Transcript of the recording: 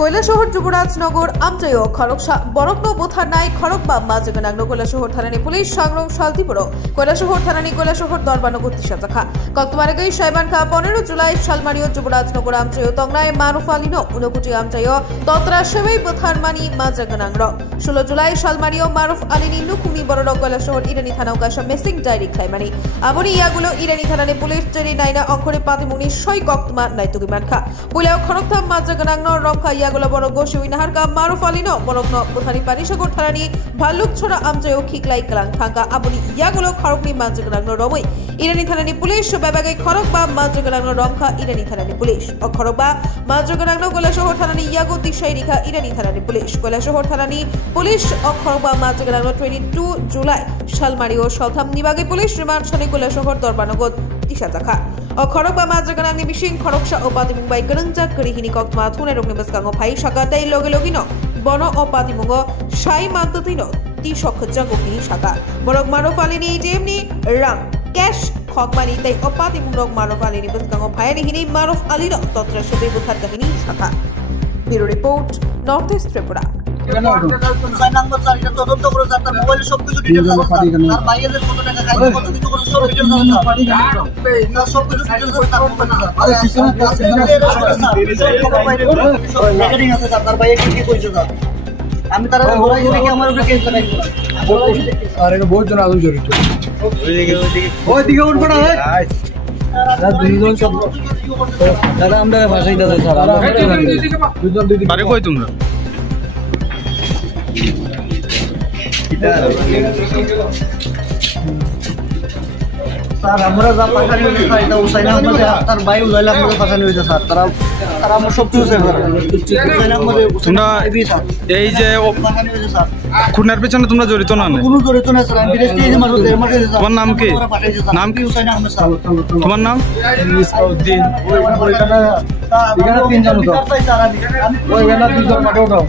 কৈলাসহর যুবরাজনগর আমচাইও খড়গসা বরকনব থানায় খড়গবা মাঝগানাগ্ন কৈলাসহর থানানি পুলিশ সংগ্রাম শালতিপুর কৈলাসহর থানানি কৈলাসহর দরবানগর তিসাজাখা কক্তমারগৈ সাইবান খা 15 জুলাই শালমারিও যুবরাজনগর আমচাইও তংনায় মারুফ আলিনো উনকুটি আমচাইও তত্রা সেবাই বথারমানি মাঝগানাগ্র 16 জুলাই শালমারিও মারুফ আলিনি নুকুমি বড় কৈলাসহর ইরানি থানা উকাশা মিসিং ডাইরি খাইমানি আমনি ইয়াগুলো ইরানি থানানি পুলিশ জেরি নাইনা অক্ষরে পাতিমুনি সই কক্তমা নাইতুকি মানখা পুইলাও খড়গথাম মাঝগানাগ্ন রমখা ইয়াগুলো বড় গোশি নাহারকা মারুফ আলিনো বরকন বুথানি পানিসাগর থানানি ভাল্লুক ছড়া আমচাইও খিকলাই কালাং থাকা আমনি ইয়াগুলো খড়গনি মাঝগানাগ্ন রমই ইরানি থানানি পুলিশ বেবাগে খড়গবা মাঝগানাগ্ন রমখা ইরানি থানানি পুলিশ ও খড়গবা মাঝগানাগ্ন কৈলাসহর থানানি ইয়াগো তিসাই রিখা ইরানি থানানি পুলিশ কৈলাসহর থানানি পুলিশ ও খড়গবা মাঝগানাগ্ন 22 জুলাই শালমারি ও সলথাম নিবাগে পুলিশ রিমান্ড শানি কৈলাসহর দরবানগর তিসাজাখা ও খড়গবা মাঝগানাগ্নি মিশিং খড়গসা ও পাতিমুংবাই গরংজা করিহিনি কক্তমা থুনে রংনি বসকাঙ্গ ভাই সাকাতাই লগে লগিনো বন ও পাতিমুঙ্গ সাই মান্ততিনো তি সখজা গকিনি সাকা বরক মারুফ আলিনি যেমনি রাং ক্যাশ খগমানি তাই ও পাতিমুঙ্গ মারুফ আলিনি বসকাঙ্গ ভাইনি হিনি মারুফ আলিনো তত্র সেবে বুথার কাহিনী সাকা bureau report north east Tripura আমি তারা আমার উপরে কেস লাগাই আর এটা বহুত জন আগুন জড়িত ওইদিকে উঠবো না দুইজন সব দাদা আমরা ভাষাই দাদা স্যার কই তোমরা স্যার আমরা যা পাঠানি হয়েছে স্যার এটা উসাইন আহমদ তার ভাই উজাইল আহমদের পাঠানি হয়েছে স্যার তারা আমার সব কিছু সেভ করে উসাইন আহমদ তোমরা এই যে পাঠানি হয়েছে স্যার খুনের পেছনে তোমরা জড়িত না কোনো জড়িত না স্যার আমি বিদেশ থেকে মারুতে এমার্জেন্সি তোমার নাম কি নাম কি উসাইন আহমদ স্যার তোমার নাম ইসমাউদ্দিন ওইখানে তিনজন তো ওইখানে দুইজন মাঠে উঠাও